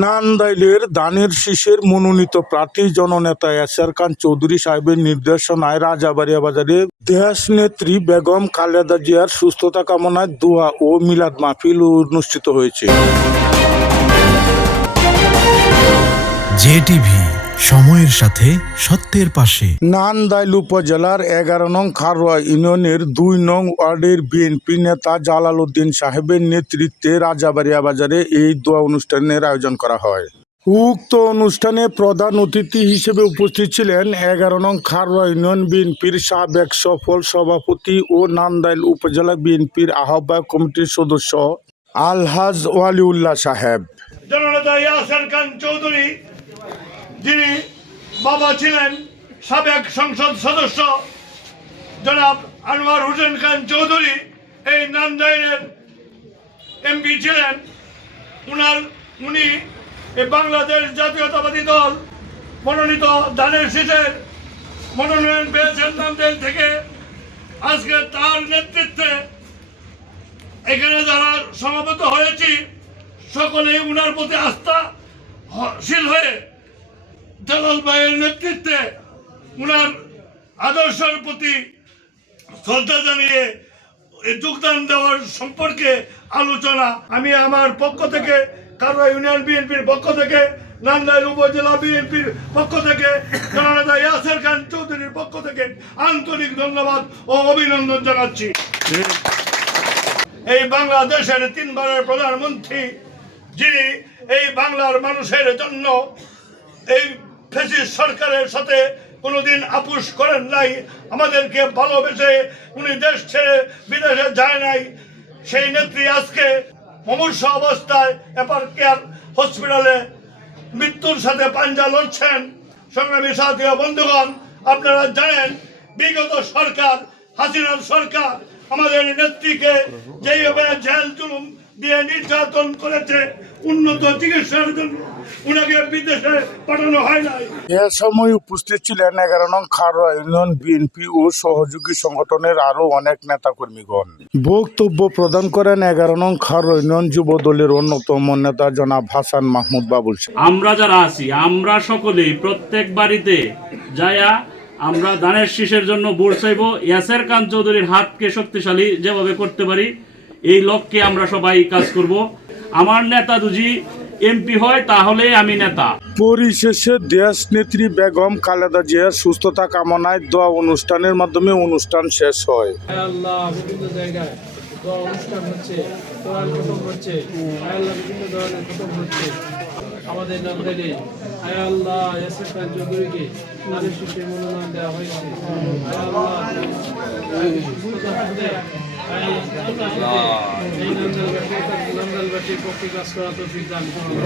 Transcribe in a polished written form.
নান্দাইলের ধানের শীষের মনোনীত প্রার্থী জননেতা ইয়াসের খান চৌধুরী সাহেবের নির্দেশনায় রাজাবাড়িয়া বাজারে দেশনেত্রী বেগম খালেদা জিয়ার সুস্থতা কামনায় দোয়া ও মিলাদ মাহফিল অনুষ্ঠিত হয়েছে। জেটিভি, সময়ের সাথে সত্যের পাশে। নান্দাইল উপজেলার 11 নং খারোয়া ইউনিয়নের 2 নং ওয়ার্ডের বিএনপি নেতা জালাল উদ্দিন সাহেবের নেতৃত্বে রাজাবাড়িয়া বাজারে এই দোয়া অনুষ্ঠানের আয়োজন করা হয়। উক্ত অনুষ্ঠানে প্রধান অতিথি হিসেবে উপস্থিত ছিলেন 11 নং খারোয়া ইউনিয়ন বিএনপির সাবেক সফল সভাপতি ও নান্দাইল উপজেলা বিএনপির আহ্বায়ক কমিটির সদস্য আলহাজ ওয়ালিউল্লাহ সাহেব। জননেতা ইয়াসের খান চৌধুরী, যিনি বাবা ছিলেন সাবেক সংসদ সদস্য জনাব আনোয়ার হোসেন খান চৌধুরী, এই নান্দাইলের এমপি ছিলেন। উনি এই বাংলাদেশ জাতীয়তাবাদী দল মনোনীত ধানের শীষের মনোনয়ন পেয়েছেন নান্দাইল থেকে। আজকে তার নেতৃত্বে এখানে যারা সমাবেত হয়েছি সকলেই উনার প্রতি আস্থাশীল হয়ে জালাল ভাইয়ের নেতৃত্বে উনার আদর্শের প্রতি শ্রদ্ধা জানিয়ে যোগদান দেওয়ার সম্পর্কে আলোচনা আমি আমার পক্ষ থেকে, খারোয়া ইউনিয়ন বিএনপির পক্ষ থেকে, নান্দাইল উপজেলা বিএনপির পক্ষ থেকে, জননেতা ইয়াসের খান চৌধুরীর পক্ষ থেকে আন্তরিক ধন্যবাদ ও অভিনন্দন জানাচ্ছি। এই বাংলাদেশের 3 বারের প্রধানমন্ত্রী, যিনি এই বাংলার মানুষের জন্য এই ফ্যাসিস্ট সরকারের সাথে কোনোদিন আপোষ করেন নাই, আমাদেরকে ভালোবেসে উনি দেশ ছেড়ে বিদেশে যায় নাই, সেই নেত্রী আজকে মুমূর্ষ অবস্থায় এপার কেয়ার হসপিটালে মৃত্যুর সাথে পাঞ্জা লড়ছেন। সংগ্রামী সাথী ও বন্ধুগণ, আপনারা জানেন বিগত সরকার, হাসিনার সরকার আমাদের নেত্রীকে যেইভাবে জেল জুলুম দিয়ে নির্যাতন করেছে, উন্নত চিকিৎসার জন্য উনাকে বিদেশে পাঠানো হয় নাই। এ সময় উপস্থিত ছিলেন 11 নং খারোয়া ইউনিয়ন বিএনপি ও সহযোগী সংগঠনের আরো অনেক নেতাকর্মীগণ। বক্তব্য প্রদান করেন 11 নং খারোয়া ইউনিয়ন যুব দলের অন্যতম নেতা জনাব হাসান মাহমুদ বাবুল। আমরা যারা আছি, আমরা সকলেই প্রত্যেক বাড়িতে যায়া আমরা ধানের শীষের জন্য ভোট চাইব। ইয়াসের খান চৌধুরীর হাতকে শক্তিশালী যেভাবে করতে পারি, এই লক্ষ্যে আমরা সবাই কাজ করব। আমার নেতা যদি এমপি হয় তাহলে আমি নেতা। পরিশেষে দেশ নেত্রী বেগম খালেদা জিয়ার সুস্থতা কামনায় দোয়া অনুষ্ঠানের মাধ্যমে অনুষ্ঠান শেষ হয়। আল্লাহ বিভিন্ন জায়গায় দোয়া অনুষ্ঠান হচ্ছে, কোরআন খতম হচ্ছে, আল্লাহ বিভিন্ন ধরনের খতম হচ্ছে আমাদের নান্দাইলে। আয় আল্লাহ, ইয়াসের খান চৌধুরীকে ধানের শীষের মনোনয়ন দেওয়া হয়েছে। আয় আল্লাহ, এই নান্দাইলবাসীর পক্ষে কাজ করা তৌফিক দান করুন।